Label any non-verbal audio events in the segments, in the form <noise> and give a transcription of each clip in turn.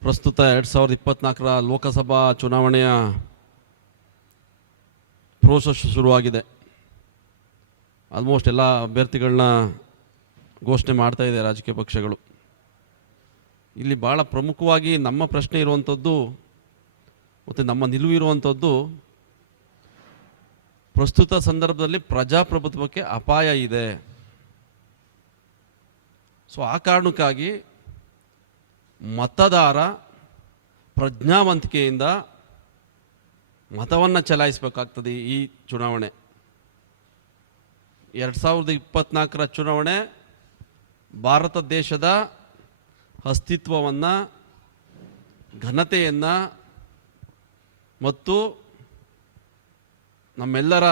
ಪ್ರಸ್ತುತ ಎರಡು ಸಾವಿರದ ಇಪ್ಪತ್ತ್ನಾಲ್ಕರ ಲೋಕಸಭಾ ಚುನಾವಣೆಯ ಪ್ರೋಸೆಸ್ ಶುರುವಾಗಿದೆ. ಆಲ್ಮೋಸ್ಟ್ ಎಲ್ಲ ಅಭ್ಯರ್ಥಿಗಳನ್ನ ಘೋಷಣೆ ಮಾಡ್ತಾ ಇದೆ ರಾಜಕೀಯ ಪಕ್ಷಗಳು. ಇಲ್ಲಿ ಭಾಳ ಪ್ರಮುಖವಾಗಿ ನಮ್ಮ ಪ್ರಶ್ನೆ ಇರುವಂಥದ್ದು ಮತ್ತು ನಮ್ಮ ನಿಲುವು ಇರುವಂಥದ್ದು ಪ್ರಸ್ತುತ ಸಂದರ್ಭದಲ್ಲಿ ಪ್ರಜಾಪ್ರಭುತ್ವಕ್ಕೆ ಅಪಾಯ ಇದೆ. ಸೊ ಆ ಕಾರಣಕ್ಕಾಗಿ ಮತದಾರ ಪ್ರಜ್ಞಾವಂತಿಕೆಯಿಂದ ಮತವನ್ನು ಚಲಾಯಿಸಬೇಕಾಗ್ತದೆ ಈ ಚುನಾವಣೆ. ಎರಡು ಸಾವಿರದ ಇಪ್ಪತ್ತ್ನಾಲ್ಕರ ಚುನಾವಣೆ ಭಾರತ ದೇಶದ ಅಸ್ತಿತ್ವವನ್ನು, ಘನತೆಯನ್ನು ಮತ್ತು ನಮ್ಮೆಲ್ಲರ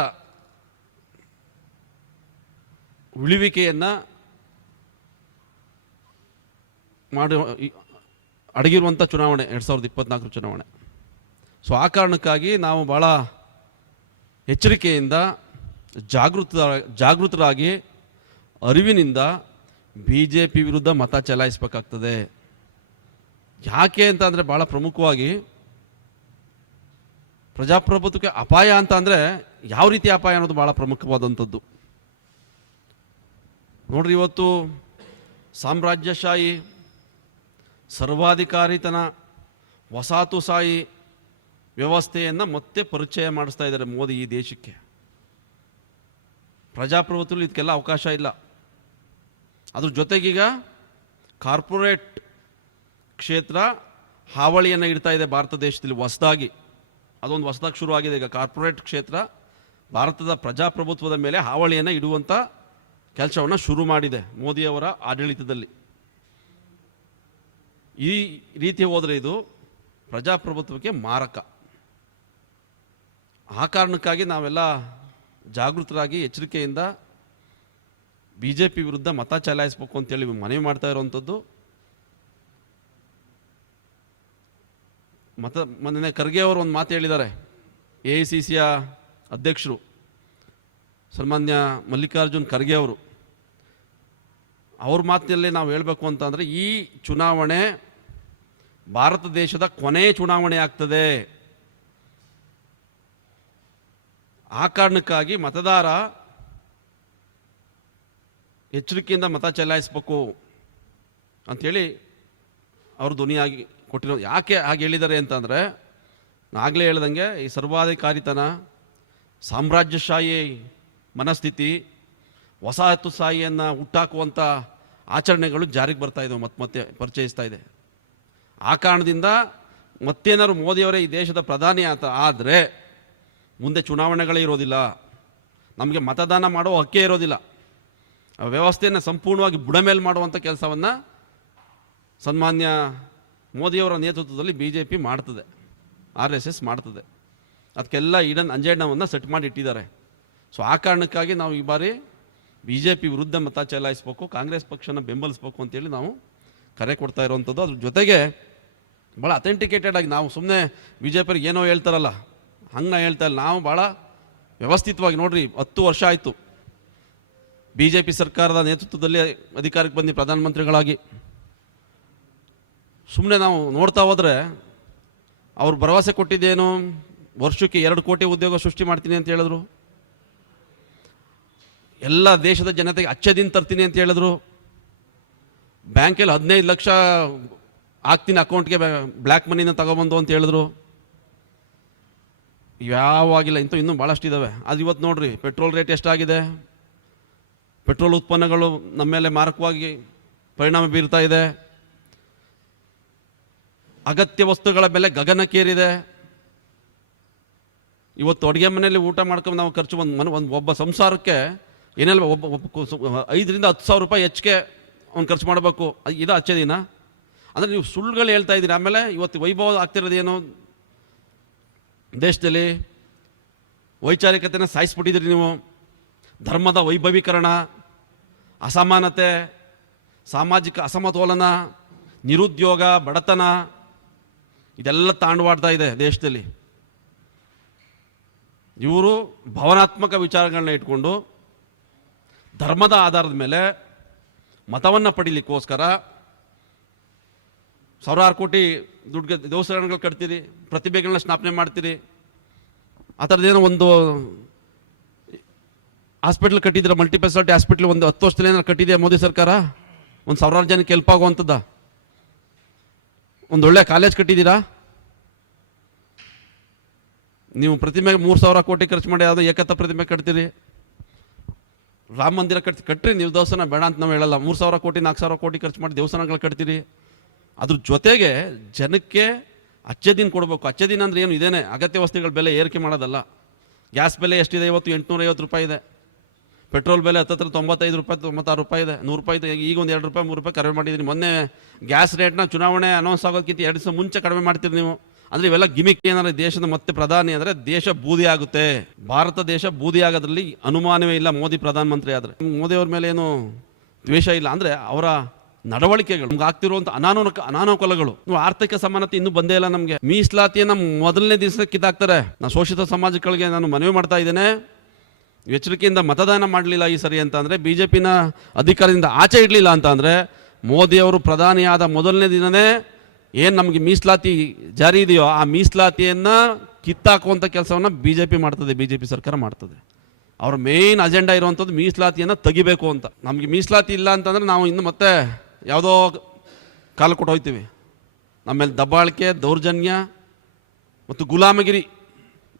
ಉಳಿವಿಕೆಯನ್ನು ಮಾಡಿ ಅಡಗಿರುವಂಥ ಚುನಾವಣೆ, ಎರಡು ಸಾವಿರದ ಇಪ್ಪತ್ತ್ನಾಲ್ಕರ ಚುನಾವಣೆ. ಸೊ ಆ ಕಾರಣಕ್ಕಾಗಿ ನಾವು ಭಾಳ ಎಚ್ಚರಿಕೆಯಿಂದ ಜಾಗೃತ ಜಾಗೃತರಾಗಿ ಅರಿವಿನಿಂದ ಬಿ ಜೆ ಪಿ ವಿರುದ್ಧ ಮತ ಚಲಾಯಿಸಬೇಕಾಗ್ತದೆ. ಯಾಕೆ ಅಂತ ಅಂದರೆ ಭಾಳ ಪ್ರಮುಖವಾಗಿ ಪ್ರಜಾಪ್ರಭುತ್ವಕ್ಕೆ ಅಪಾಯ ಅಂತ ಅಂದರೆ ಯಾವ ರೀತಿ ಅಪಾಯ ಅನ್ನೋದು ಭಾಳ ಪ್ರಮುಖವಾದಂಥದ್ದು. ನೋಡ್ರಿ ಇವತ್ತು ಸಾಮ್ರಾಜ್ಯಶಾಹಿ ಸರ್ವಾಧಿಕಾರಿತನ ವಸಾತುಸಾಯಿ ವ್ಯವಸ್ಥೆಯನ್ನು ಮತ್ತೆ ಪರಿಚಯ ಮಾಡಿಸ್ತಾ ಇದ್ದಾರೆ ಮೋದಿ ಈ ದೇಶಕ್ಕೆ. ಪ್ರಜಾಪ್ರಭುತ್ವದಲ್ಲಿ ಇದಕ್ಕೆಲ್ಲ ಅವಕಾಶ ಇಲ್ಲ. ಅದ್ರ ಜೊತೆಗೀಗ ಕಾರ್ಪೊರೇಟ್ ಕ್ಷೇತ್ರ ಹಾವಳಿಯನ್ನು ಇಡ್ತಾ ಇದೆ ಭಾರತ ದೇಶದಲ್ಲಿ ಹೊಸದಾಗಿ. ಅದೊಂದು ಹೊಸದಾಗಿ ಶುರುವಾಗಿದೆ ಈಗ ಕಾರ್ಪೊರೇಟ್ ಕ್ಷೇತ್ರ ಭಾರತದ ಪ್ರಜಾಪ್ರಭುತ್ವದ ಮೇಲೆ ಹಾವಳಿಯನ್ನು ಇಡುವಂಥ ಕೆಲಸವನ್ನು ಶುರು ಮಾಡಿದೆ ಮೋದಿಯವರ ಆಡಳಿತದಲ್ಲಿ. ಈ ರೀತಿ ಹೋದರೆ ಇದು ಪ್ರಜಾಪ್ರಭುತ್ವಕ್ಕೆ ಮಾರಕ. ಆ ಕಾರಣಕ್ಕಾಗಿ ನಾವೆಲ್ಲ ಜಾಗೃತರಾಗಿ ಎಚ್ಚರಿಕೆಯಿಂದ ಬಿ ಜೆ ಪಿ ವಿರುದ್ಧ ಮತ ಚಲಾಯಿಸಬೇಕು ಅಂತೇಳಿ ಮನವಿ ಮಾಡ್ತಾ ಇರುವಂಥದ್ದು. ಮತ, ಮೊನ್ನೆ ಖರ್ಗೆ ಅವರು ಒಂದು ಮಾತು ಹೇಳಿದ್ದಾರೆ. ಎ ಐ ಸಿ ಸಿಯ ಅಧ್ಯಕ್ಷರು ಸನ್ಮಾನ್ಯ ಮಲ್ಲಿಕಾರ್ಜುನ್ ಖರ್ಗೆ ಅವರು. ಅವ್ರ ಮಾತಿನಲ್ಲಿ ನಾವು ಹೇಳಬೇಕು ಅಂತಂದರೆ ಈ ಚುನಾವಣೆ ಭಾರತ ದೇಶದ ಕೊನೆ ಚುನಾವಣೆ ಆಗ್ತದೆ. ಆ ಕಾರಣಕ್ಕಾಗಿ ಮತದಾರ ಎಚ್ಚರಿಕೆಯಿಂದ ಮತ ಚಲಾಯಿಸಬೇಕು ಅಂಥೇಳಿ ಅವರು ಧ್ವನಿಯಾಗಿ ಕೊಟ್ಟಿರೋ ಯಾಕೆ ಹಾಗೆ ಹೇಳಿದ್ದಾರೆ ಅಂತಂದರೆ ಆಗಲೇ ಹೇಳ್ದಂಗೆ ಈ ಸರ್ವಾಧಿಕಾರಿತನ, ಸಾಮ್ರಾಜ್ಯಶಾಹಿ ಮನಸ್ಥಿತಿ ವಸಾಹತುಶಾಹಿಯನ್ನು ಹುಟ್ಟಾಕುವಂಥ ಆಚರಣೆಗಳು ಜಾರಿಗೆ ಬರ್ತಾ ಇದ್ದಾವೆ ಮತ್ತೆ ಮತ್ತೆ ಪರಿಚಯಿಸ್ತಾ ಇದೆ. ಆ ಕಾರಣದಿಂದ ಮತ್ತೇನಾದ್ರು ಮೋದಿಯವರೇ ಈ ದೇಶದ ಪ್ರಧಾನಿ ಅಂತ ಆದರೆ ಮುಂದೆ ಚುನಾವಣೆಗಳೇ ಇರೋದಿಲ್ಲ. ನಮಗೆ ಮತದಾನ ಮಾಡುವ ಹಕ್ಕೇ ಇರೋದಿಲ್ಲ. ಆ ವ್ಯವಸ್ಥೆಯನ್ನು ಸಂಪೂರ್ಣವಾಗಿ ಬುಡಮೇಲೆ ಮಾಡುವಂಥ ಕೆಲಸವನ್ನು ಸನ್ಮಾನ್ಯ ಮೋದಿಯವರ ನೇತೃತ್ವದಲ್ಲಿ ಬಿ ಜೆ ಪಿ ಮಾಡ್ತದೆ. ಆರ್ ಎಸ್ ಎಸ್ ಮಾಡ್ತದೆ. ಅದಕ್ಕೆಲ್ಲ ಇಡನ್ ಅಂಜೆಂಡವನ್ನು ಸೆಟ್ ಮಾಡಿ ಇಟ್ಟಿದ್ದಾರೆ. ಸೊ ಆ ಕಾರಣಕ್ಕಾಗಿ ನಾವು ಈ ಬಾರಿ ಬಿ ಜೆ ಪಿ ವಿರುದ್ಧ ಮತ ಚಲಾಯಿಸಬೇಕು, ಕಾಂಗ್ರೆಸ್ ಪಕ್ಷನ ಬೆಂಬಲಿಸಬೇಕು ಅಂತೇಳಿ ನಾವು ಕರೆ ಕೊಡ್ತಾ ಇರುವಂಥದ್ದು. ಅದ್ರ ಜೊತೆಗೆ ಭಾಳ ಅಥೆಂಟಿಕೇಟೆಡ್ ಆಗಿ ನಾವು ಸುಮ್ಮನೆ ಬಿ ಜೆ ಏನೋ ಹೇಳ್ತಾರಲ್ಲ, ಹಂಗೆ ನಾ ಹೇಳ್ತಾ ಇಲ್ಲ ನಾವು ಭಾಳ ವ್ಯವಸ್ಥಿತವಾಗಿ ನೋಡ್ರಿ, ಹತ್ತು ವರ್ಷ ಆಯಿತು. ಬಿ ಜೆ ಪಿ ಸರ್ಕಾರದ ನೇತೃತ್ವದಲ್ಲಿ ಅಧಿಕಾರಕ್ಕೆ ಬಂದು ಪ್ರಧಾನಮಂತ್ರಿಗಳಾಗಿ. ಸುಮ್ಮನೆ ನಾವು ನೋಡ್ತಾ ಹೋದರೆ ಅವ್ರು ಭರವಸೆ ಕೊಟ್ಟಿದ್ದೇನು? ವರ್ಷಕ್ಕೆ ಎರಡು ಕೋಟಿ ಉದ್ಯೋಗ ಸೃಷ್ಟಿ ಮಾಡ್ತೀನಿ ಅಂತ ಹೇಳಿದ್ರು. ಎಲ್ಲ ದೇಶದ ಜನತೆಗೆ ಅಚ್ಚದಿಂದ ತರ್ತೀನಿ ಅಂತ ಹೇಳಿದ್ರು. ಬ್ಯಾಂಕಲ್ಲಿ ಹದಿನೈದು ಲಕ್ಷ ಹಾಕ್ತೀನಿ ಅಕೌಂಟ್ಗೆ ಬ್ಲ್ಯಾಕ್ ಮನಿನ ತಗೊಬಂದು ಅಂತ ಹೇಳಿದ್ರು. ಯಾವಾಗಿಲ್ಲ ಇಂಥ ಇನ್ನೂ ಭಾಳಷ್ಟು ಇದ್ದಾವೆ ಅದು ಇವತ್ತು ನೋಡ್ರಿ, ಪೆಟ್ರೋಲ್ ರೇಟ್ ಎಷ್ಟಾಗಿದೆ? ಪೆಟ್ರೋಲ್ ಉತ್ಪನ್ನಗಳು ನಮ್ಮ ಮೇಲೆ ಮಾರಕವಾಗಿ ಪರಿಣಾಮ ಬೀರ್ತಾ ಇದೆ. ಅಗತ್ಯ ವಸ್ತುಗಳ ಬೆಲೆ ಗಗನಕ್ಕೇರಿದೆ. ಇವತ್ತು ಅಡುಗೆ ಮನೆಯಲ್ಲಿ ಊಟ ಮಾಡ್ಕೊಂಡು ನಾವು ಖರ್ಚು ಒಂದು ಮನೆ, ಒಂದು ಒಬ್ಬ ಸಂಸಾರಕ್ಕೆ ಏನೆಲ್ಲ ಒಬ್ಬ ಒಬ್ಬ ಐದರಿಂದ ಹತ್ತು ಸಾವಿರ ರೂಪಾಯಿ ಹೆಚ್ಚಿಗೆ ಅವ್ನು ಖರ್ಚು ಮಾಡಬೇಕು. ಅದು ಇದು ಅಚ್ಚೆ ದಿನ. ಅಂದರೆ ನೀವು ಸುಳ್ಳುಗಳು ಹೇಳ್ತಾ ಇದ್ದೀರಿ. ಆಮೇಲೆ ಇವತ್ತು ವೈಭವ ಆಗ್ತಿರೋದೇನು? ದೇಶದಲ್ಲಿ ವೈಚಾರಿಕತೆನ ಸಾಯಿಸ್ಬಿಟ್ಟಿದ್ದೀರಿ ನೀವು. ಧರ್ಮದ ವೈಭವೀಕರಣ, ಅಸಮಾನತೆ, ಸಾಮಾಜಿಕ ಅಸಮತೋಲನ, ನಿರುದ್ಯೋಗ, ಬಡತನ, ಇದೆಲ್ಲ ತಾಂಡವಾಡ್ತಾ ಇದೆ ದೇಶದಲ್ಲಿ. ಇವರು ಭಾವನಾತ್ಮಕ ವಿಚಾರಗಳನ್ನ ಇಟ್ಕೊಂಡು ಧರ್ಮದ ಆಧಾರದ ಮೇಲೆ ಮತವನ್ನು ಪಡೀಲಿಕ್ಕೋಸ್ಕರ ಸಾವಿರಾರು ಕೋಟಿ ದುಡ್ಡು ದೇವಸ್ಥಾನಗಳು ಕಟ್ತೀರಿ ಪ್ರತಿಭೆಗಳನ್ನ ಸ್ಥಾಪನೆ ಮಾಡ್ತೀರಿ. ಆ ಥರದ್ದೇನೋ ಒಂದು ಹಾಸ್ಪಿಟ್ಲ್ ಕಟ್ಟಿದ್ರೆ ಮಲ್ಟಿಪೆಸಾಲಿಟಿ ಹಾಸ್ಪಿಟ್ಲ್ ಒಂದು ಹತ್ತು ವರ್ಷದಲ್ಲಿ ಏನಾರು ಕಟ್ಟಿದೆಯಾ ಮೋದಿ ಸರ್ಕಾರ? ಒಂದು ಸಾವಿರಾರು ಜನಕ್ಕೆ ಹೆಲ್ಪ್ ಆಗುವಂಥದ್ದ? ಒಂದು ಒಳ್ಳೆ ಕಾಲೇಜ್ ಕಟ್ಟಿದ್ದೀರಾ? ನೀವು ಪ್ರತಿಮೆಗೆ ಮೂರು ಸಾವಿರ ಕೋಟಿ ಖರ್ಚು ಮಾಡಿ ಯಾವುದೋ ಏಕತ್ತ ಪ್ರತಿಮೆ ಕಟ್ತೀರಿ. ರಾಮ ಮಂದಿರ ಕಟ್ಟಿ ಕಟ್ಟ್ರಿ ನೀವು ದೇವಸ್ಥಾನ ಬೇಡ ಅಂತ ನಾವು ಹೇಳಲ್ಲ. ಮೂರು ಸಾವಿರ ಕೋಟಿ, ನಾಲ್ಕು ಸಾವಿರ ಕೋಟಿ ಖರ್ಚು ಮಾಡಿ ದೇವಸ್ಥಾನಗಳು ಕಟ್ತೀರಿ. ಅದ್ರ ಜೊತೆಗೆ ಜನಕ್ಕೆ ಅಚ್ಚೆ ದಿನ ಕೊಡಬೇಕು. ಅಚ್ಚೆ ದಿನ ಅಂದ್ರೆ ಏನು? ಇದೇನೆ. ಅಗತ್ಯ ವಸ್ತುಗಳ ಬೆಲೆ ಏರಿಕೆ ಮಾಡೋದಲ್ಲ. ಗ್ಯಾಸ್ ಬೆಲೆ ಎಷ್ಟಿದೆ? ಇವತ್ತು ಎಂಟುನೂರ ಐವತ್ತು ರೂಪಾಯಿ ಇದೆ. ಪೆಟ್ರೋಲ್ ಬೆಲೆ ಹತ್ತತ್ರ ತೊಂಬತ್ತೈದು ರೂಪಾಯಿ, ತೊಂಬತ್ತಾರು ರೂಪಾಯಿ ಇದೆ. ನೂರು ರೂಪಾಯಿ ಇದೆ. ಈಗ ಒಂದು ಎರಡು ರೂಪಾಯಿ, ಮೂರು ರೂಪಾಯಿ ಕಡಿಮೆ ಮಾಡಿದ್ದೀನಿ ಮೊನ್ನೆ ಗ್ಯಾಸ್ ರೇಟ್ನ ಚುನಾವಣೆ ಅನೌನ್ಸ್ ಆಗೋದಕ್ಕಿಂತ ಎರಡು ದಿವಸ ಮುಂಚೆ ಕಡಿಮೆ ಮಾಡ್ತೀರಿ ನೀವು. ಅಂದರೆ ಇವೆಲ್ಲ ಗಿಮಿಕ್ ಏನಾದ್ರೆ ದೇಶದ ಮತ್ತೆ ಪ್ರಧಾನಿ ಅಂದರೆ ದೇಶ ಬೂದಿ ಆಗುತ್ತೆ. ಭಾರತ ದೇಶ ಬೂದಿ ಆಗೋದ್ರಲ್ಲಿ ಅನುಮಾನವೇ ಇಲ್ಲ ಮೋದಿ ಪ್ರಧಾನಮಂತ್ರಿ ಆದರೆ. ಮೋದಿಯವ್ರ ಮೇಲೆ ಏನು ದ್ವೇಷ ಇಲ್ಲ ಅಂದರೆ ಅವರ ನಡವಳಿಕೆಗಳು. ನಮ್ಗೆ ಆಗ್ತಿರುವಂಥ ಅನಾನುಕ ಅನಾನುಕೂಲಗಳು ಆರ್ಥಿಕ ಸಮಾನತೆ ಇನ್ನೂ ಬಂದೇ ಇಲ್ಲ ನಮಗೆ. ಮೀಸಲಾತಿಯನ್ನು ಮೊದಲನೇ ದಿವಸ ಕಿತ್ತಾಕ್ತಾರೆ. ನಾನು ಶೋಷಿತ ಸಮಾಜಗಳಿಗೆ ನಾನು ಮನವಿ ಮಾಡ್ತಾ ಇದ್ದೇನೆ. ಎಚ್ಚರಿಕೆಯಿಂದ ಮತದಾನ ಮಾಡಲಿಲ್ಲ ಈ ಸರಿ ಅಂತ ಅಂದರೆ ಬಿ ಜೆ ಪಿನ ಅಧಿಕಾರದಿಂದ ಆಚೆ ಇಡಲಿಲ್ಲ ಅಂತ ಅಂದರೆ ಮೋದಿಯವರು ಪ್ರಧಾನಿಯಾದ ಮೊದಲನೇ ದಿನವೇ ಏನು ನಮಗೆ ಮೀಸಲಾತಿ ಜಾರಿ ಇದೆಯೋ ಆ ಮೀಸಲಾತಿಯನ್ನು ಕಿತ್ತಾಕುವಂಥ ಕೆಲಸವನ್ನು ಬಿ ಜೆ ಪಿ ಮಾಡ್ತದೆ ಬಿ ಜೆ ಪಿ ಸರ್ಕಾರ ಮಾಡ್ತದೆ. ಅವ್ರ ಮೇಯ್ನ್ ಅಜೆಂಡಾ ಇರುವಂಥದ್ದು ಮೀಸಲಾತಿಯನ್ನು ತೆಗಿಬೇಕು ಅಂತ. ನಮಗೆ ಮೀಸಲಾತಿ ಇಲ್ಲ ಅಂತಂದರೆ ನಾವು ಇನ್ನು ಮತ್ತೆ ಯಾವುದೋ ಕಾಲ ಕೊಟ್ಟು ಹೋಗ್ತೀವಿ ನಮ್ಮೇಲೆ ದಬ್ಬಾಳಿಕೆ, ದೌರ್ಜನ್ಯ ಮತ್ತು ಗುಲಾಮಗಿರಿ.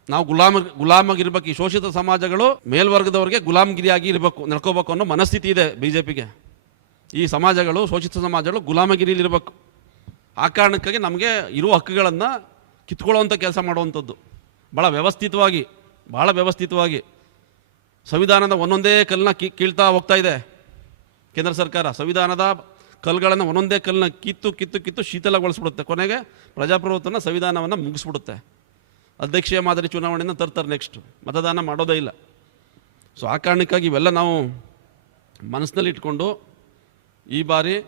ನಾವು ಗುಲಾಮ, ಗುಲಾಮಗಿರ್ಬೇಕು. ಈ ಶೋಷಿತ ಸಮಾಜಗಳು ಮೇಲ್ವರ್ಗದವರಿಗೆ ಗುಲಾಮಗಿರಿಯಾಗಿ ಇರಬೇಕು, ನಡ್ಕೋಬೇಕು ಅನ್ನೋ ಮನಸ್ಥಿತಿ ಇದೆ ಬಿ ಜೆ ಪಿಗೆ ಈ ಸಮಾಜಗಳು, ಶೋಷಿತ ಸಮಾಜಗಳು ಗುಲಾಮಗಿರಿಲಿರಬೇಕು ಆ ಕಾರಣಕ್ಕಾಗಿ ನಮಗೆ ಇರುವ ಹಕ್ಕುಗಳನ್ನು ಕಿತ್ಕೊಳ್ಳುವಂಥ ಕೆಲಸ ಮಾಡುವಂಥದ್ದು. ಭಾಳ ವ್ಯವಸ್ಥಿತವಾಗಿ ಭಾಳ ವ್ಯವಸ್ಥಿತವಾಗಿ ಸಂವಿಧಾನದ ಒಂದೊಂದೇ ಕಲ್ಲನ್ನ ಕಿ, ಕೀಳ್ತಾ ಹೋಗ್ತಾ ಇದೆ. ಕೇಂದ್ರ ಸರ್ಕಾರ ಸಂವಿಧಾನದ ಕಲ್ಲುಗಳನ್ನು ಒಂದೊಂದೇ ಕಲ್ಲನ್ನ ಕಿತ್ತು ಕಿತ್ತು ಕಿತ್ತು ಶೀತಲಗೊಳಿಸ್ಬಿಡುತ್ತೆ. ಕೊನೆಗೆ ಪ್ರಜಾಪ್ರಭುತ್ವನ ಸಂವಿಧಾನವನ್ನು ಮುಗಿಸ್ಬಿಡುತ್ತೆ. ಅಧ್ಯಕ್ಷೀಯ ಮಾದರಿ ಚುನಾವಣೆಯನ್ನು ತರ್ತಾರೆ ನೆಕ್ಸ್ಟ್ ಮತದಾನ ಮಾಡೋದೇ ಇಲ್ಲ. ಸೊ ಆ ಕಾರಣಕ್ಕಾಗಿ ಇವೆಲ್ಲ ನಾವು ಮನಸ್ಸಿನಲ್ಲಿ ಇಟ್ಕೊಂಡು ಈ ಬಾರಿ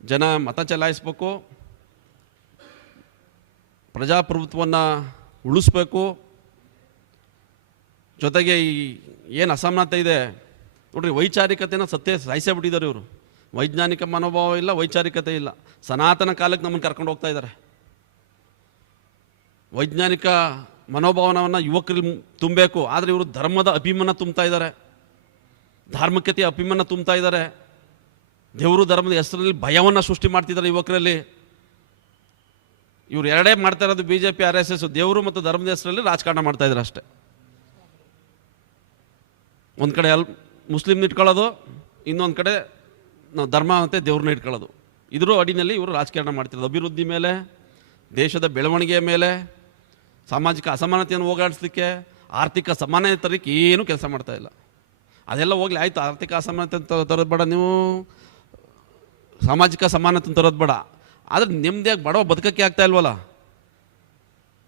ಜನ ಮತ ಚಲಾಯಿಸ್ಬೇಕು, ಪ್ರಜಾಪ್ರಭುತ್ವವನ್ನು ಉಳಿಸ್ಬೇಕು. ಜೊತೆಗೆ ಈ ಏನು ಅಸಮಾನತೆ ಇದೆ, ನೋಡ್ರಿ ವೈಚಾರಿಕತೆನ ಸತ್ಯ ಸಾಯಿಸೇ ಬಿಟ್ಟಿದ್ದಾರೆ ಇವರು. ವೈಜ್ಞಾನಿಕ ಮನೋಭಾವ ಇಲ್ಲ, ವೈಚಾರಿಕತೆ ಇಲ್ಲ. ಸನಾತನ ಕಾಲಕ್ಕೆ ನಮ್ಮನ್ನು ಕರ್ಕೊಂಡು ಹೋಗ್ತಾ ಇದ್ದಾರೆ. ವೈಜ್ಞಾನಿಕ ಮನೋಭಾವನವನ್ನು ಯುವಕರಲ್ಲಿ ತುಂಬಬೇಕು, ಆದರೆ ಇವರು ಧರ್ಮದ ಅಭಿಮಾನ ತುಂಬ್ತಾ ಇದ್ದಾರೆ. ಧಾರ್ಮಿಕತೆಯ ಅಭಿಮಾನ ತುಂಬ್ತಾ ಇದ್ದಾರೆ. ದೇವರು ಧರ್ಮದ ಹೆಸರಲ್ಲಿ ಭಯವನ್ನು ಸೃಷ್ಟಿ ಮಾಡ್ತಿದ್ದಾರೆ ಯುವಕರಲ್ಲಿ. ಇವ್ರು ಎರಡೇ ಮಾಡ್ತಾ ಇರೋದು B J P R S S, ದೇವರು ಮತ್ತು ಧರ್ಮದ ಹೆಸರಲ್ಲಿ ರಾಜಕಾರಣ ಮಾಡ್ತಾ ಇದ್ದಾರೆ ಅಷ್ಟೇ. ಒಂದು ಕಡೆ ಅಲ್ ಮುಸ್ಲಿಮ್ನ ಇಟ್ಕೊಳ್ಳೋದು, ಇನ್ನೊಂದು ಕಡೆ ನಾವು ಧರ್ಮ ಮತ್ತು ದೇವ್ರನ್ನ ಇಟ್ಕೊಳ್ಳೋದು. ಇದ್ರ ಅಡಿನಲ್ಲಿ ಇವರು ರಾಜಕಾರಣ ಮಾಡ್ತಿರೋದು. ಅಭಿವೃದ್ಧಿ ಮೇಲೆ, ದೇಶದ ಬೆಳವಣಿಗೆಯ ಮೇಲೆ, ಸಾಮಾಜಿಕ ಅಸಮಾನತೆಯನ್ನು ಹೋಗಾಡಿಸ್ಲಿಕ್ಕೆ ಆರ್ಥಿಕ ಸಮಾನತೆ ತರಲಿಕ್ಕೆ ಏನೂ ಕೆಲಸ ಮಾಡ್ತಾ ಇಲ್ಲ. ಅದೆಲ್ಲ ಹೋಗ್ಲಿ, ಆಯಿತು, ಆರ್ಥಿಕ ಅಸಮಾನತೆ ತರೋದು ಬೇಡ ನೀವು. ಸಾಮಾಜಿಕ ಸಮಾನತೆ ತರೋದು ಬೇಡ. ಆದರೆ ನೆಮ್ಮದಿಯಾಗಿ ಬಡವ ಬದುಕಕ್ಕೆ ಆಗ್ತಾ ಇಲ್ವಲ್ಲ?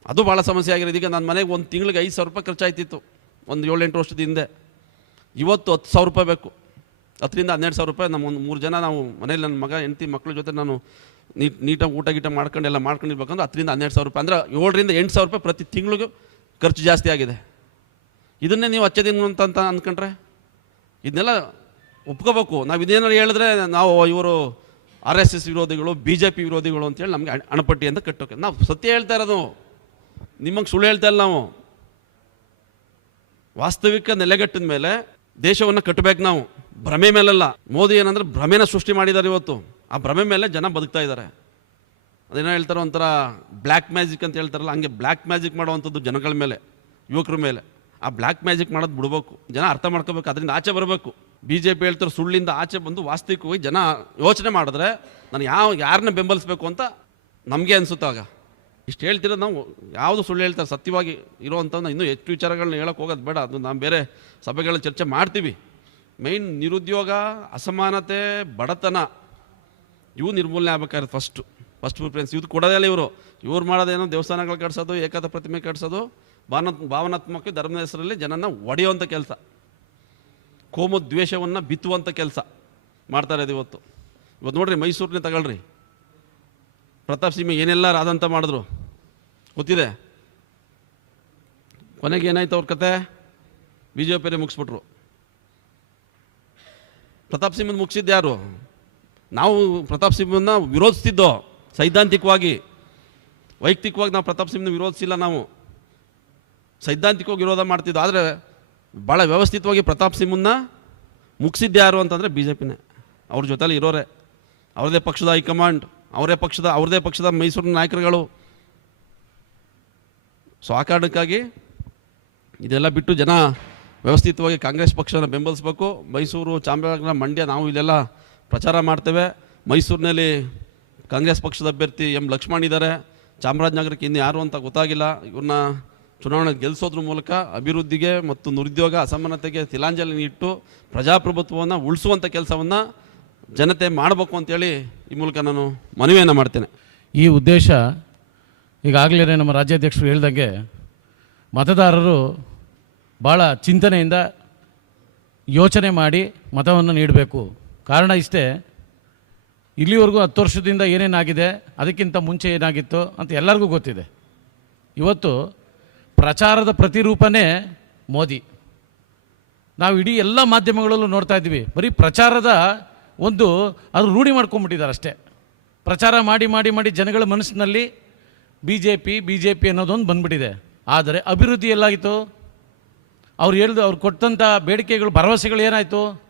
ಅದು ಭಾಳ ಸಮಸ್ಯೆ ಆಗಿರೋದು. ಈಗ ನನ್ನ ಮನೆಗೆ ಒಂದು ತಿಂಗಳಿಗೆ ಐದು ಸಾವಿರ ರೂಪಾಯಿ ಖರ್ಚಾಯ್ತಿತ್ತು. ಒಂದು ಏಳೆಂಟು ವರ್ಷದ ಹಿಂದೆ. ಇವತ್ತು ಹತ್ತು ಸಾವಿರ ರೂಪಾಯಿ ಬೇಕು. ಹತ್ತರಿಂದ ಹನ್ನೆರಡು ಸಾವಿರ ರೂಪಾಯಿ ನಮ್ಮ ಒಂದು ಮೂರು ಜನ ನಾವು ಮನೇಲಿ ನನ್ನ ಮಗ, ಹೆಂಡತಿ ಮಕ್ಕಳ ಜೊತೆ ನಾನು ನೀಟ್, ನೀಟಾಗಿ ಊಟ ಗೀಟ ಮಾಡ್ಕೊಂಡು ಎಲ್ಲ ಮಾಡ್ಕೊಂಡಿರ್ಬೇಕಂದ್ರೆ ಹತ್ತರಿಂದ ಹನ್ನೆರಡು ಸಾವಿರ ರೂಪಾಯಿ. ಅಂದರೆ ಏಳರಿಂದ ಎಂಟು ಸಾವಿರ ರೂಪಾಯಿ ಪ್ರತಿ ತಿಂಗಳಿಗೂ ಖರ್ಚು ಜಾಸ್ತಿ ಆಗಿದೆ. ಇದನ್ನೇ ನೀವು ಹಚ್ಚದಿನ ಅಂತ ಅಂತ ಅಂದ್ಕೊಂಡ್ರೆ ಇದನ್ನೆಲ್ಲ ಒಪ್ಕೋಬೇಕು. ನಾವು ಇದೇನಾರು ಹೇಳಿದ್ರೆ ನಾವು ಇವರು ಆರ್ ಎಸ್ ಎಸ್ ವಿರೋಧಿಗಳು, ಬಿ ಜೆ ಪಿ ವಿರೋಧಿಗಳು ಅಂತೇಳಿ ನಮಗೆ ಅಣ- ಅಣಪಟ್ಟಿ ಅಂತ ಕಟ್ಟೋಕೆ. ನಾವು ಸತ್ಯ ಹೇಳ್ತಾ ಇರೋದು. ನಿಮಗೆ ಸುಳ್ಳು ಹೇಳ್ತಾ ಇಲ್ಲ ನಾವು. ವಾಸ್ತವಿಕ ನೆಲೆಗಟ್ಟಿದ ಮೇಲೆ ದೇಶವನ್ನು ಕಟ್ಟಬೇಕು ನಾವು. ಭ್ರಮೆ ಮೇಲಲ್ಲ. ಮೋದಿ ಏನಂದ್ರೆ ಭ್ರಮೆನ ಸೃಷ್ಟಿ ಮಾಡಿದ್ದಾರೆ ಇವತ್ತು. ಆ ಭ್ರಮೆ ಮೇಲೆ ಜನ ಬದುಕ್ತಾ ಇದ್ದಾರೆ. ಅದೇನೋ ಹೇಳ್ತಾರೋ ಒಂಥರ ಬ್ಲ್ಯಾಕ್ ಮ್ಯಾಜಿಕ್ ಅಂತ ಹೇಳ್ತಾರಲ್ಲ, ಹಂಗೆ ಬ್ಲ್ಯಾಕ್ ಮ್ಯಾಜಿಕ್ ಮಾಡುವಂಥದ್ದು ಜನಗಳ ಮೇಲೆ, ಯುವಕರ ಮೇಲೆ. ಆ ಬ್ಲ್ಯಾಕ್ ಮ್ಯಾಜಿಕ್ ಮಾಡೋದು ಬಿಡಬೇಕು. ಜನ ಅರ್ಥ ಮಾಡ್ಕೋಬೇಕು, ಅದರಿಂದ ಆಚೆ ಬರಬೇಕು. ಬಿ ಜೆ ಪಿ ಹೇಳ್ತಾರೆ ಸುಳ್ಳಿಂದ ಆಚೆ ಬಂದು ವಾಸ್ತವಿಕವಾಗಿ ಜನ ಯೋಚನೆ ಮಾಡಿದ್ರೆ ನಾನು ಯಾವ ಯಾರನ್ನ ಬೆಂಬಲಿಸಬೇಕು ಅಂತ ನಮಗೆ ಅನಿಸುತ್ತಾಗ ಇಷ್ಟು ಹೇಳ್ತಿರೋ ನಾವು ಯಾವುದು ಸುಳ್ಳು ಹೇಳ್ತಾರೆ, ಸತ್ಯವಾಗಿ ಇರೋವಂಥದ್ದು ಇನ್ನೂ ಹೆಚ್ಚು ವಿಚಾರಗಳನ್ನ ಹೇಳೋಕೆ ಹೋಗೋದು ಬೇಡ. ಅದು ನಾವು ಬೇರೆ ಸಭೆಗಳಲ್ಲಿ ಚರ್ಚೆ ಮಾಡ್ತೀವಿ. ಮೈನ್ ನಿರುದ್ಯೋಗ, ಅಸಮಾನತೆ, ಬಡತನ, ಇವು ನಿರ್ಮೂಲನೆ ಆಗ್ಬೇಕಾದ್ರೆ ಫಸ್ಟು ಫಸ್ಟ್ ಪ್ರಿಫರೆನ್ಸ್ ಇದು ಕೊಡೋದೇ ಇವರು. ಇವ್ರು ಮಾಡೋದೇನೋ ದೇವಸ್ಥಾನಗಳು ಕಟ್ಸೋದು, ಏಕತಾ ಪ್ರತಿಮೆ ಕಟ್ಸೋದು ಭಾವನಾತ್ ಭಾವನಾತ್ಮಕ ಧರ್ಮದ ಹೆಸರಲ್ಲಿ ಜನನ ಒಡೆಯುವಂಥ ಕೆಲಸ. ಕೋಮು ದ್ವೇಷವನ್ನು ಬಿತ್ತುವಂಥ ಕೆಲಸ ಮಾಡ್ತಾರೆ ಅದು ಇವತ್ತು. ಇವತ್ತು ನೋಡ್ರಿ ಮೈಸೂರನ್ನೇ ತಗೊಳ್ರಿ. ಪ್ರತಾಪ್ ಸಿಂಹ ಏನೆಲ್ಲ ರಾದಂತ ಮಾಡಿದ್ರು? ಗೊತ್ತಿದೆ? ಕೊನೆಗೆ ಏನಾಯ್ತು ಅವ್ರ ಕತೆ? ಬಿ ಜೆ ಪಿಯೇ ಮುಗಿಸ್ಬಿಟ್ರು. ಪ್ರತಾಪ್ ಸಿಂಹನ ಮುಗಿಸಿದ್ದು ಯಾರು? ನಾವು ಪ್ರತಾಪ್ ಸಿಂಹನ ವಿರೋಧಿಸ್ತಿದ್ದೋ? ಸೈದ್ಧಾಂತಿಕವಾಗಿ. ವೈಯಕ್ತಿಕವಾಗಿ ನಾವು ಪ್ರತಾಪ್ ಸಿಂಹನ ವಿರೋಧಿಸಿಲ್ಲ ನಾವು. ಸೈದ್ಧಾಂತಿಕವಾಗಿ ವಿರೋಧ ಮಾಡ್ತಿದ್ದು? ಆದರೆ ಭಾಳ ವ್ಯವಸ್ಥಿತವಾಗಿ ಪ್ರತಾಪ್ ಸಿಂಹನ್ನ ಮುಗಿಸಿದ್ಯಾರು ಅಂತಂದರೆ ಬಿ ಜೆ ಪಿನೇ ಅವ್ರ ಜೊತೆಲಿ ಇರೋರೆ. ಅವ್ರದೇ ಪಕ್ಷದ ಹೈಕಮಾಂಡ್ ಅವರೇ ಪಕ್ಷದ, ಅವ್ರದೇ ಪಕ್ಷದ ಮೈಸೂರಿನ ನಾಯಕರುಗಳು. ಸೊ ಆ ಕಾರಣಕ್ಕಾಗಿ ಇದೆಲ್ಲ ಬಿಟ್ಟು ಜನ ವ್ಯವಸ್ಥಿತವಾಗಿ ಕಾಂಗ್ರೆಸ್ ಪಕ್ಷನ ಬೆಂಬಲಿಸಬೇಕು. ಮೈಸೂರು ಚಾಮರಾಜನಗರ ಮಂಡ್ಯ ನಾವು ಇಲ್ಲೆಲ್ಲ ಪ್ರಚಾರ ಮಾಡ್ತೇವೆ. ಮೈಸೂರಿನಲ್ಲಿ ಕಾಂಗ್ರೆಸ್ ಪಕ್ಷದ ಅಭ್ಯರ್ಥಿ ಎಂ ಲಕ್ಷ್ಮಣ್ ಇದ್ದಾರೆ. ಚಾಮರಾಜನಗರಕ್ಕೆ ಇನ್ನು ಯಾರು ಅಂತ ಗೊತ್ತಾಗಿಲ್ಲ. ಇವ್ರನ್ನ ಚುನಾವಣೆ ಗೆಲ್ಲಿಸೋದ್ರ ಮೂಲಕ ಅಭಿವೃದ್ಧಿಗೆ ಮತ್ತು ನಿರುದ್ಯೋಗ ಅಸಮಾನತೆಗೆ ತಿಲಾಂಜಲಿ ಇಟ್ಟು ಪ್ರಜಾಪ್ರಭುತ್ವವನ್ನು ಉಳಿಸುವಂಥ ಕೆಲಸವನ್ನು ಜನತೆ ಮಾಡಬೇಕು ಅಂತೇಳಿ ಈ ಮೂಲಕ ನಾನು ಮನವಿಯನ್ನು ಮಾಡ್ತೇನೆ. ಈ ಉದ್ದೇಶ ಈಗಾಗಲೇ ನಮ್ಮ ರಾಜ್ಯಾಧ್ಯಕ್ಷರು ಹೇಳ್ದಂಗೆ ಮತದಾರರು ಭಾಳ ಚಿಂತನೆಯಿಂದ ಯೋಚನೆ ಮಾಡಿ ಮತವನ್ನು ನೀಡಬೇಕು. ಕಾರಣ ಇಷ್ಟೇ, ಇಲ್ಲಿವರೆಗೂ ಹತ್ತು ವರ್ಷದಿಂದ ಏನೇನಾಗಿದೆ, ಅದಕ್ಕಿಂತ ಮುಂಚೆ ಏನಾಗಿತ್ತು ಅಂತ ಎಲ್ಲರಿಗೂ ಗೊತ್ತಿದೆ. ಇವತ್ತು ಪ್ರಚಾರದ ಪ್ರತಿರೂಪನೇ ಮೋದಿ. ನಾವು ಇಡೀ ಎಲ್ಲ ಮಾಧ್ಯಮಗಳಲ್ಲೂ ನೋಡ್ತಾ ಇದ್ದೀವಿ. ಬರೀ ಪ್ರಚಾರದ ಒಂದು ಅದು ರೂಢಿ ಮಾಡ್ಕೊಂಡ್ಬಿಟ್ಟಿದ್ದಾರೆ ಅಷ್ಟೇ. ಪ್ರಚಾರ ಮಾಡಿ ಮಾಡಿ ಮಾಡಿ ಜನಗಳ ಮನಸ್ಸಿನಲ್ಲಿ B J P B J P ಅನ್ನೋದೊಂದು ಬಂದ್ಬಿಟ್ಟಿದೆ. ಆದರೆ ಅಭಿವೃದ್ಧಿ ಎಲ್ಲಾಯಿತು? ಅವ್ರು ಹೇಳ್ದು, ಅವ್ರು ಕೊಟ್ಟಂಥ ಬೇಡಿಕೆಗಳು, ಭರವಸೆಗಳು ಏನಾಯಿತು?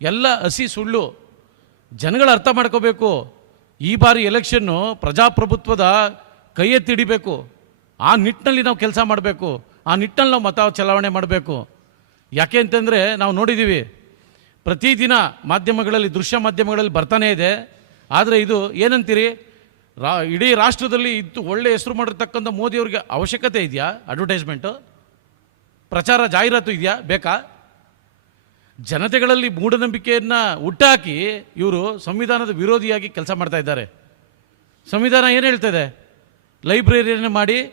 ಎಲ್ಲ ಹಸಿ ಸುಳ್ಳು. ಜನಗಳು ಅರ್ಥ ಮಾಡ್ಕೋಬೇಕು. ಈ ಬಾರಿ ಎಲೆಕ್ಷನ್ನು ಪ್ರಜಾಪ್ರಭುತ್ವದ ಕೈ ಎತ್ತಿ ಹಿಡಿಬೇಕು ಆ ನಿಟ್ಟಿನಲ್ಲಿ ನಾವು ಕೆಲಸ ಮಾಡಬೇಕು, ಆ ನಿಟ್ಟಿನಲ್ಲಿ ನಾವು ಮತ ಚಲಾವಣೆ ಮಾಡಬೇಕು. ಯಾಕೆ ಅಂತಂದರೆ ನಾವು ನೋಡಿದ್ದೀವಿ ಪ್ರತಿದಿನ ಮಾಧ್ಯಮಗಳಲ್ಲಿ, ದೃಶ್ಯ ಮಾಧ್ಯಮಗಳಲ್ಲಿ ಬರ್ತಾನೇ ಇದೆ. ಆದರೆ ಇದು ಏನಂತೀರಿ? ರಾ, ಇಡೀ ರಾಷ್ಟ್ರದಲ್ಲಿ ಇದ್ದು ಒಳ್ಳೆ ಹೆಸರು ಮಾಡಿರ್ತಕ್ಕಂಥ ಮೋದಿಯವ್ರಿಗೆ ಅವಶ್ಯಕತೆ ಇದೆಯಾ? ಅಡ್ವರ್ಟೈಸ್ಮೆಂಟು ಪ್ರಚಾರ ಜಾಹೀರಾತು ಇದೆಯಾ? ಬೇಕಾ? ಜನತೆಗಳಲ್ಲಿ ಮೂಢನಂಬಿಕೆಯನ್ನು ಹುಟ್ಟಾಕಿ ಇವರು ಸಂವಿಧಾನದ ವಿರೋಧಿಯಾಗಿ ಕೆಲಸ ಮಾಡ್ತಾ ಇದ್ದಾರೆ. ಸಂವಿಧಾನ ಏನು ಹೇಳ್ತದೆ ಲೈಬ್ರರಿಯನ್ನು ಮಾಡಿ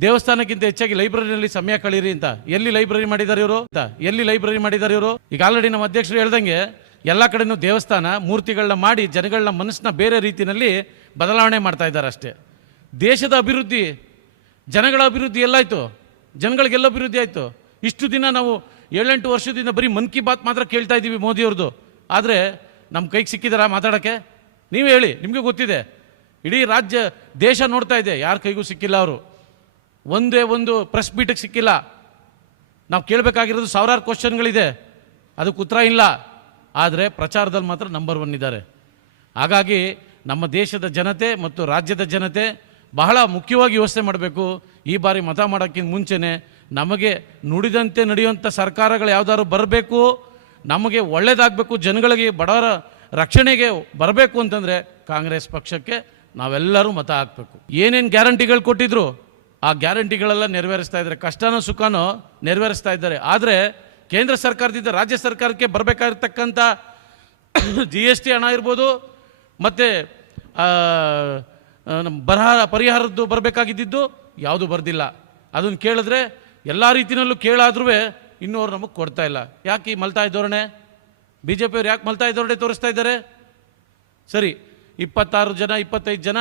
ದೇವಸ್ಥಾನಕ್ಕಿಂತ ಹೆಚ್ಚಾಗಿ ಲೈಬ್ರರಿನಲ್ಲಿ ಸಮಯ ಕಳೀರಿ ಅಂತ. ಎಲ್ಲಿ ಲೈಬ್ರರಿ ಮಾಡಿದ್ದಾರೆ ಇವರು? ಅಂತ. ಎಲ್ಲಿ ಲೈಬ್ರರಿ ಮಾಡಿದ್ದಾರೆ ಇವರು? ಈಗ ಆಲ್ರೆಡಿ ನಮ್ಮ ಅಧ್ಯಕ್ಷರು ಹೇಳ್ದಂಗೆ ಎಲ್ಲ ಕಡೆನೂ ದೇವಸ್ಥಾನ ಮೂರ್ತಿಗಳನ್ನ ಮಾಡಿ ಜನಗಳನ್ನ ಮನಸ್ಸನ್ನ ಬೇರೆ ರೀತಿಯಲ್ಲಿ ಬದಲಾವಣೆ ಮಾಡ್ತಾ ಇದ್ದಾರೆ ಅಷ್ಟೇ. ದೇಶದ ಅಭಿವೃದ್ಧಿ, ಜನಗಳ ಅಭಿವೃದ್ಧಿ ಎಲ್ಲಾಯಿತು? ಜನಗಳಿಗೆಲ್ಲ ಅಭಿವೃದ್ಧಿ ಆಯಿತು? ಇಷ್ಟು ದಿನ ನಾವು ಏಳೆಂಟು ವರ್ಷದಿಂದ ಬರೀ ಮನ್ ಕಿ ಬಾತ್ ಮಾತ್ರ ಕೇಳ್ತಾ ಇದ್ದೀವಿ ಮೋದಿಯವ್ರದ್ದು ಆದರೆ ನಮ್ಮ ಕೈಗೆ ಸಿಕ್ಕಿದಾರಾ ಮಾತಾಡೋಕ್ಕೆ? ನೀವು ಹೇಳಿ, ನಿಮಗೆ ಗೊತ್ತಿದೆ. ಇಡೀ ರಾಜ್ಯ ದೇಶ ನೋಡ್ತಾ ಇದೆ, ಯಾರ ಕೈಗೂ ಸಿಕ್ಕಿಲ್ಲ ಅವರು. ಒಂದೇ ಒಂದು ಪ್ರೆಸ್ ಮೀಟಿಗೆ ಸಿಕ್ಕಿಲ್ಲ. ನಾವು ಕೇಳಬೇಕಾಗಿರೋದು ಸಾವಿರಾರು ಕ್ವಶನ್ಗಳಿದೆ ಅದಕ್ಕೆ ಉತ್ತರ ಇಲ್ಲ. ಆದರೆ ಪ್ರಚಾರದಲ್ಲಿ ಮಾತ್ರ ನಂಬರ್ ಒನ್ ಇದ್ದಾರೆ. ಹಾಗಾಗಿ ನಮ್ಮ ದೇಶದ ಜನತೆ ಮತ್ತು ರಾಜ್ಯದ ಜನತೆ ಬಹಳ ಮುಖ್ಯವಾಗಿ ಯೋಚನೆ ಮಾಡಬೇಕು. ಈ ಬಾರಿ ಮತ ಮಾಡೋಕ್ಕಿಂತ ಮುಂಚೆನೆ ನಮಗೆ ನುಡಿದಂತೆ ನಡೆಯುವಂಥ ಸರ್ಕಾರಗಳು ಯಾವ್ದಾದ್ರು ಬರಬೇಕು, ನಮಗೆ ಒಳ್ಳೆಯದಾಗಬೇಕು ಜನಗಳಿಗೆ ಬಡವರ ರಕ್ಷಣೆಗೆ ಬರಬೇಕು ಅಂತಂದರೆ ಕಾಂಗ್ರೆಸ್ ಪಕ್ಷಕ್ಕೆ ನಾವೆಲ್ಲರೂ ಮತ ಹಾಕಬೇಕು. ಏನೇನು ಗ್ಯಾರಂಟಿಗಳು ಕೊಟ್ಟಿದ್ರು? ಆ ಗ್ಯಾರಂಟಿಗಳೆಲ್ಲ ನೆರವೇರಿಸ್ತಾ ಇದ್ದಾರೆ. ಕಷ್ಟನೋ ಸುಖನೋ ನೆರವೇರಿಸ್ತಾ ಇದ್ದಾರೆ. ಆದರೆ ಕೇಂದ್ರ ಸರ್ಕಾರದಿಂದ ರಾಜ್ಯ ಸರ್ಕಾರಕ್ಕೆ ಬರಬೇಕಾಗಿರ್ತಕ್ಕಂಥ ಜಿ <coughs> ಎಸ್ ಟಿ ಹಣ ಇರ್ಬೋದು, ಮತ್ತು ನಮ್ಮ ಬರಹ, ಪರಿಹಾರದ್ದು ಬರಬೇಕಾಗಿದ್ದು ಯಾವುದು ಬರ್ದಿಲ್ಲ. ಅದನ್ನು ಕೇಳಿದ್ರೆ ಎಲ್ಲ ರೀತಿಯಲ್ಲೂ ಕೇಳಾದ್ರೂ ಇನ್ನೂ ಅವ್ರು ನಮಗೆ ಕೊಡ್ತಾ ಇಲ್ಲ. ಯಾಕೆ ಈ ಮಲ್ತಾಯಿ ಧೋರಣೆ ಬಿ ಜೆ ಪಿಯವ್ರು ಯಾಕೆ ಮಲ್ತಾಯಿ ಧೋರಣೆ ತೋರಿಸ್ತಾ ಇದ್ದಾರೆ? ಸರಿ, ಇಪ್ಪತ್ತಾರು ಜನ, ಇಪ್ಪತ್ತೈದು ಜನ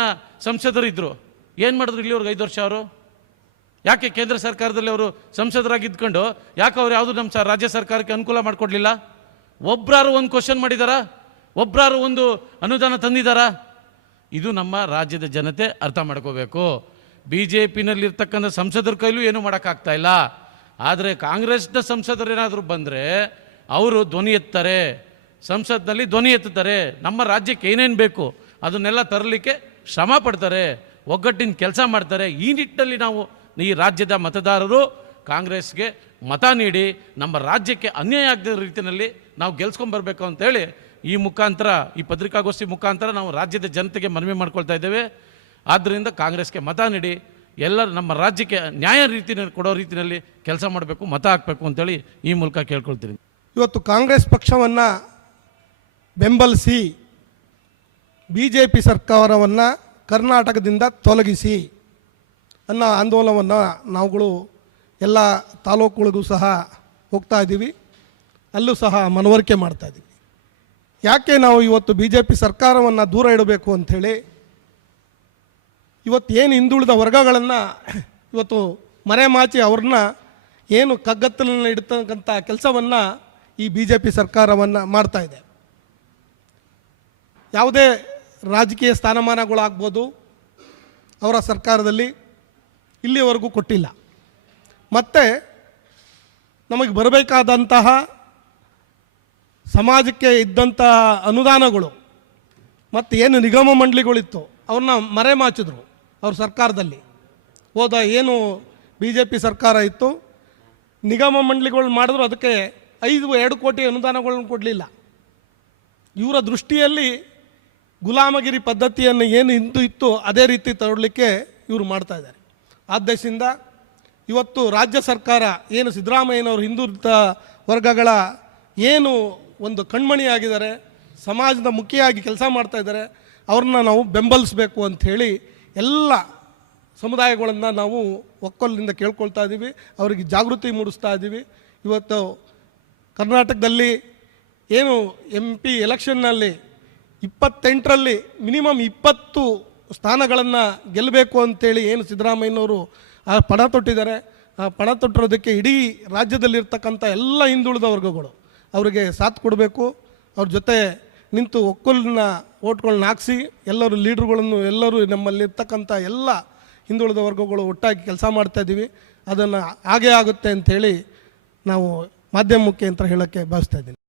ಸಂಸದರಿದ್ದರು ಏನು ಮಾಡಿದ್ರು ಇಲ್ಲಿವ್ರಿಗೆ ಐದು ವರ್ಷ ಅವರು? ಯಾಕೆ ಕೇಂದ್ರ ಸರ್ಕಾರದಲ್ಲಿ ಅವರು ಸಂಸದರಾಗಿ ಇದ್ಕೊಂಡು, ಯಾಕೆ ಅವ್ರು ಯಾವುದು ನಮ್ಮ ರಾಜ್ಯ ಸರ್ಕಾರಕ್ಕೆ ಅನುಕೂಲ ಮಾಡಿಕೊಡ್ಲಿಲ್ಲ? ಒಬ್ಬರಾರು ಒಂದು ಕ್ವಶನ್ ಮಾಡಿದಾರಾ? ಒಬ್ಬರಾರು ಒಂದು ಅನುದಾನ ತಂದಿದ್ದಾರಾ ಇದು ನಮ್ಮ ರಾಜ್ಯದ ಜನತೆ ಅರ್ಥ ಮಾಡ್ಕೋಬೇಕು. ಬಿ ಜೆ ಪಿನಲ್ಲಿರ್ತಕ್ಕಂಥ ಸಂಸದರ ಕೈಲೂ ಏನೂ ಮಾಡೋಕ್ಕಾಗ್ತಾ ಇಲ್ಲ. ಆದರೆ ಕಾಂಗ್ರೆಸ್ನ ಸಂಸದರೇನಾದರೂ ಬಂದರೆ ಅವರು ಧ್ವನಿ ಎತ್ತಾರೆ. ಸಂಸತ್ನಲ್ಲಿ ಧ್ವನಿ ಎತ್ತುತ್ತಾರೆ. ನಮ್ಮ ರಾಜ್ಯಕ್ಕೆ ಏನೇನು ಬೇಕು ಅದನ್ನೆಲ್ಲ ತರಲಿಕ್ಕೆ ಶ್ರಮ ಪಡ್ತಾರೆ. ಒಗ್ಗಟ್ಟಿನ ಕೆಲಸ ಮಾಡ್ತಾರೆ. ಈ ನಿಟ್ಟಿನಲ್ಲಿ ನಾವು ಈ ರಾಜ್ಯದ ಮತದಾರರು ಕಾಂಗ್ರೆಸ್ಗೆ ಮತ ನೀಡಿ ನಮ್ಮ ರಾಜ್ಯಕ್ಕೆ ಅನ್ಯಾಯ ಆಗದ ರೀತಿಯಲ್ಲಿ ನಾವು ಗೆಲ್ಸ್ಕೊಂಬರ್ಬೇಕು ಅಂತೇಳಿ ಈ ಮುಖಾಂತರ, ಈ ಪತ್ರಿಕಾಗೋಷ್ಠಿ ಮುಖಾಂತರ ನಾವು ರಾಜ್ಯದ ಜನತೆಗೆ ಮನವಿ ಮಾಡ್ಕೊಳ್ತಾ ಇದ್ದೇವೆ. ಆದ್ದರಿಂದ ಕಾಂಗ್ರೆಸ್ಗೆ ಮತ ನೀಡಿ, ಎಲ್ಲರೂ ನಮ್ಮ ರಾಜ್ಯಕ್ಕೆ ನ್ಯಾಯ ರೀತಿಯಲ್ಲಿ ಕೊಡೋ ರೀತಿಯಲ್ಲಿ ಕೆಲಸ ಮಾಡಬೇಕು, ಮತ ಹಾಕಬೇಕು ಅಂತೇಳಿ ಈ ಮೂಲಕ ಕೇಳ್ಕೊಳ್ತೀನಿ. ಇವತ್ತು ಕಾಂಗ್ರೆಸ್ ಪಕ್ಷವನ್ನು ಬೆಂಬಲಿಸಿ ಬಿ ಜೆ ಪಿ ಸರ್ಕಾರವನ್ನು ಕರ್ನಾಟಕದಿಂದ ತೊಲಗಿಸಿ ಅನ್ನೋ ಆಂದೋಲನವನ್ನು ನಾವುಗಳು ಎಲ್ಲ ತಾಲೂಕುಗಳಿಗೂ ಸಹ ಹೋಗ್ತಾ ಇದ್ದೀವಿ. ಅಲ್ಲೂ ಸಹ ಮನವರಿಕೆ ಮಾಡ್ತಾ ಇದ್ದೀವಿ. ಯಾಕೆ ನಾವು ಇವತ್ತು ಬಿ ಜೆ ಪಿ ಸರ್ಕಾರವನ್ನು ದೂರ ಇಡಬೇಕು ಅಂಥೇಳಿ ಇವತ್ತು ಏನು ಹಿಂದುಳಿದ ವರ್ಗಗಳನ್ನು ಇವತ್ತು ಮರೆಮಾಚಿ ಅವ್ರನ್ನ ಏನು ಕಗ್ಗತ್ತಲನ್ನು ಇಡ್ತಕ್ಕಂಥ ಕೆಲಸವನ್ನು ಈ ಬಿ ಜೆ ಪಿ ಸರ್ಕಾರವನ್ನು ಮಾಡ್ತಾ ಇದೆ. ಯಾವುದೇ ರಾಜಕೀಯ ಸ್ಥಾನಮಾನಗಳಾಗ್ಬೋದು ಅವರ ಸರ್ಕಾರದಲ್ಲಿ ಇಲ್ಲಿಯವರೆಗೂ ಕೊಟ್ಟಿಲ್ಲ. ಮತ್ತು ನಮಗೆ ಬರಬೇಕಾದಂತಹ ಸಮಾಜಕ್ಕೆ ಇದ್ದಂಥ ಅನುದಾನಗಳು ಮತ್ತು ಏನು ನಿಗಮ ಮಂಡಳಿಗಳಿತ್ತು, ಅವ್ರನ್ನ ಮರೆಮಾಚಿದ್ರು ಅವ್ರ ಸರ್ಕಾರದಲ್ಲಿ. ಹೋದ ಏನು ಬಿ ಜೆ ಪಿ ಸರ್ಕಾರ ಇತ್ತು, ನಿಗಮ ಮಂಡಳಿಗಳು ಮಾಡಿದ್ರು, ಅದಕ್ಕೆ ಐದು, ಎರಡು ಕೋಟಿ ಅನುದಾನಗಳನ್ನು ಕೊಡಲಿಲ್ಲ. ಇವರ ದೃಷ್ಟಿಯಲ್ಲಿ ಗುಲಾಮಗಿರಿ ಪದ್ಧತಿಯನ್ನು ಏನು ಇಂದು ಇತ್ತು ಅದೇ ರೀತಿ ತರಲಿಕ್ಕೆ ಇವರು ಮಾಡ್ತಾ ಇದ್ದಾರೆ. ಆದ್ದರಿಂದ ಇವತ್ತು ರಾಜ್ಯ ಸರ್ಕಾರ ಏನು ಸಿದ್ದರಾಮಯ್ಯನವರು ಹಿಂದುಳಿದ ವರ್ಗಗಳ ಏನು ಒಂದು ಕಣ್ಮಣಿಯಾಗಿದ್ದಾರೆ, ಸಮಾಜದ ಮುಖಿಯಾಗಿ ಕೆಲಸ ಮಾಡ್ತಾ ಇದ್ದಾರೆ, ಅವ್ರನ್ನ ನಾವು ಬೆಂಬಲಿಸಬೇಕು ಅಂಥೇಳಿ ಎಲ್ಲ ಸಮುದಾಯಗಳನ್ನು ನಾವು ಒಕ್ಕೊಲ್ಲಿಂದ ಕೇಳ್ಕೊಳ್ತಾ ಇದ್ದೀವಿ ಅವರಿಗೆ ಜಾಗೃತಿ ಮೂಡಿಸ್ತಾ ಇದ್ದೀವಿ ಇವತ್ತು ಕರ್ನಾಟಕದಲ್ಲಿ ಏನು ಎಂ ಪಿ ಎಲೆಕ್ಷನ್ನಲ್ಲಿ ಇಪ್ಪತ್ತೆಂಟರಲ್ಲಿ ಮಿನಿಮಮ್ ಇಪ್ಪತ್ತು ಸ್ಥಾನಗಳನ್ನು ಗೆಲ್ಲಬೇಕು ಅಂತೇಳಿ ಏನು ಸಿದ್ದರಾಮಯ್ಯನವರು, ಆ ಪಣ ತೊಟ್ಟಿದ್ದಾರೆ. ಆ ಪಣ ತೊಟ್ಟಿರೋದಕ್ಕೆ ಇಡೀ ರಾಜ್ಯದಲ್ಲಿರ್ತಕ್ಕಂಥ ಎಲ್ಲ ಹಿಂದುಳಿದ ವರ್ಗಗಳು ಅವರಿಗೆ ಸಾಥ್ ಕೊಡಬೇಕು. ಅವ್ರ ಜೊತೆ ನಿಂತು ಒಕ್ಕಲಿನ ಓಟ್ಗಳನ್ನ ಹಾಕ್ಸಿ, ಎಲ್ಲರೂ ಲೀಡ್ರುಗಳನ್ನು, ಎಲ್ಲರೂ ನಮ್ಮಲ್ಲಿರ್ತಕ್ಕಂಥ ಎಲ್ಲ ಹಿಂದುಳಿದ ವರ್ಗಗಳು ಒಟ್ಟಾಗಿ ಕೆಲಸ ಮಾಡ್ತಾ ಇದ್ದೀವಿ. ಅದನ್ನು ಹಾಗೇ ಆಗುತ್ತೆ ಅಂಥೇಳಿ ನಾವು ಮಾಧ್ಯಮಕ್ಕೆ ಅಂತ ಹೇಳೋಕ್ಕೆ ಭಾವಿಸ್ತಾ ಇದ್ದೀನಿ.